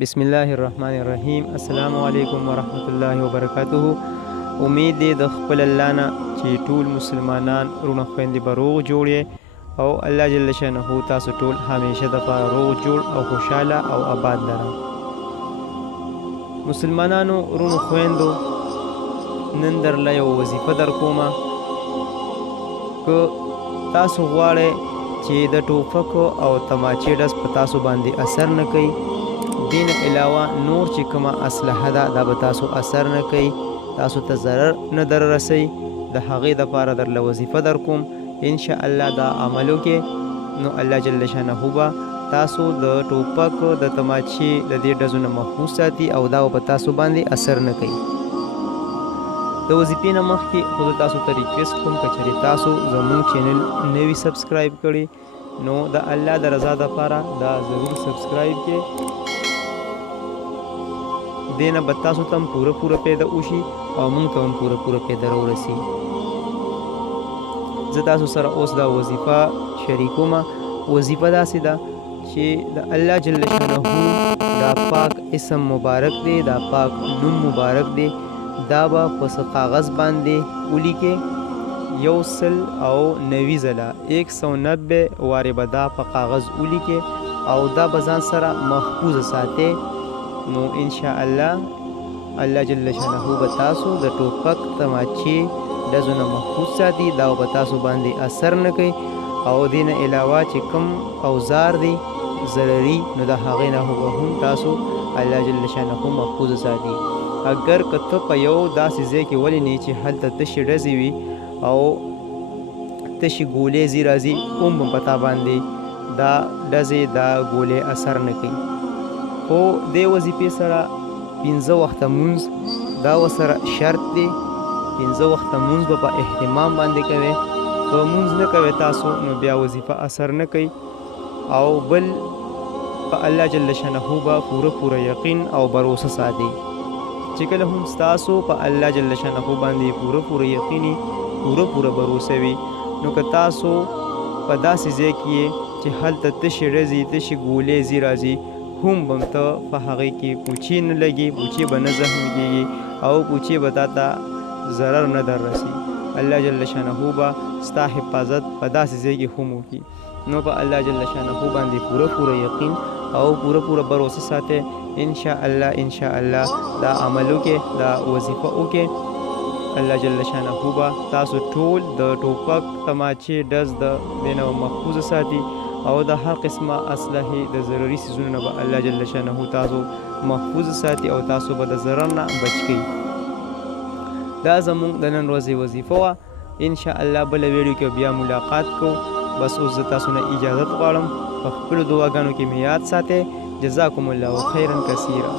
بسم الله الرحمن الرحیم. السلام علیکم ورحمت الله وبرکاته. امید دی د خپل الله نه چې ټول مسلمانان رونه خويندې به روغ جوړ او الله جل شانه تاسو ټول همیشه دپاره روغ جوړ او خوشحاله او آباد لره. مسلمانانو رونو خويندو نن درله یو وظیفه در کومه. که تاسو غواړئ چې د ټوپک او تماچې ډز په تاسو باندې اثر نه کوي، دین علاوه نور چې کومه اسلحه ده دا به تاسو اثر نه کوي، تاسو ته ضرر نه در رسي، د هغې دپاره درله وظیفه در کوم. انشاءالله دا عملو کې نو الله جل شانه به تاسو د ټوپک د تماچې د دې ډزو نه محفوظ ساتي او دا به تاسو باندې اثر نه کوي. د وظیفې نه مخکې خو زه تاسو ته ریکویسټ کوم که چېرې تاسو زموږ چینل نوي سبسکرایب کړي نو د الله د رضا دپاره دا ضرور سبسکرایب کړئ. دې نه به تاسو ته هم پوره پیدا وشي او موږ ته هم پوره پیدا راورسي. زه تاسو سره اوس دا وظیفه شریکومه. وظیفه داسې ده چې د الله جل شانه دا پاک اسم مبارک دی، دا پاک نوم مبارک دی، دا به په کاغذ باندې ولیکې 190 ځله 190 وارې به دا په کاغذ ولیکې او دا به ځان سره محفوظ ساتئ. نو انشاءالله الله جل شانه به تاسو د ټوپک تماچې ډزو نه محفوظ ساتي، دا به تاسو باندې اثر نه کوي او دې نه علاوه چې کوم اوزار دی ضرري نو د هغې نه هم تاسو الله جل شانه محفوظ ساتي. اگر که ته په یو داسې ځای کې ولینې چې هلته تشې ډزې وي او تشې ګولې ځي راځي هم په تا باندې دا ډزې دا ګولې اثر نه کوي. خو دې وظیفې سره 15 وخته مونځ دا ورسره شرط دی. 15 وخته مونځ به په اهتمام باندې کوئ. که مونځ نه کوئ تاسو نو بیا وظیفه اثر نه کوي او بل په الله جل شانه به پوره یقین او بروسه ساتي. چې کله هم ستاسو په الله جل شانه باندې پوره یقیني پوره بروسه وي نو که تاسو په داسې ځای کې چې هلته تشې ډزې تشې ګولې ځي راځي هم به ته په هغې کې پوچې نه لګي، پوچې به نه زخمي کېږي او پوچې به تا ته ضرر نه در رسي. الله جل شانه به ستا حفاظت په داسې ځای کې هم وکړي. نو په الله جل شانه باندې پوره یقین او پوره بروسه ساتئ. انشاءالله دا عمل وکړئ، دا وظیفه وکړئ. الله جل شانه به تاسو ټول د ټوپک تماچې ډز د دې نه محفوظ ساتي او د هر قسمه اسلحې د ضروري څیزونو نه به الله جل شانه تاسو محفوظ ساتي او تاسو به د ضرر نه بچ کړي. دا زموږ د نن ورځې وظیفه وه. انشاءالله بله ویډیو کې بیا ملاقات کوو. بس اوس زه تاسو نه اجازت غواړم. په خپلو دعاګانو کې مې یاد ساتئ. جزاکم الله خیرا کثیرا.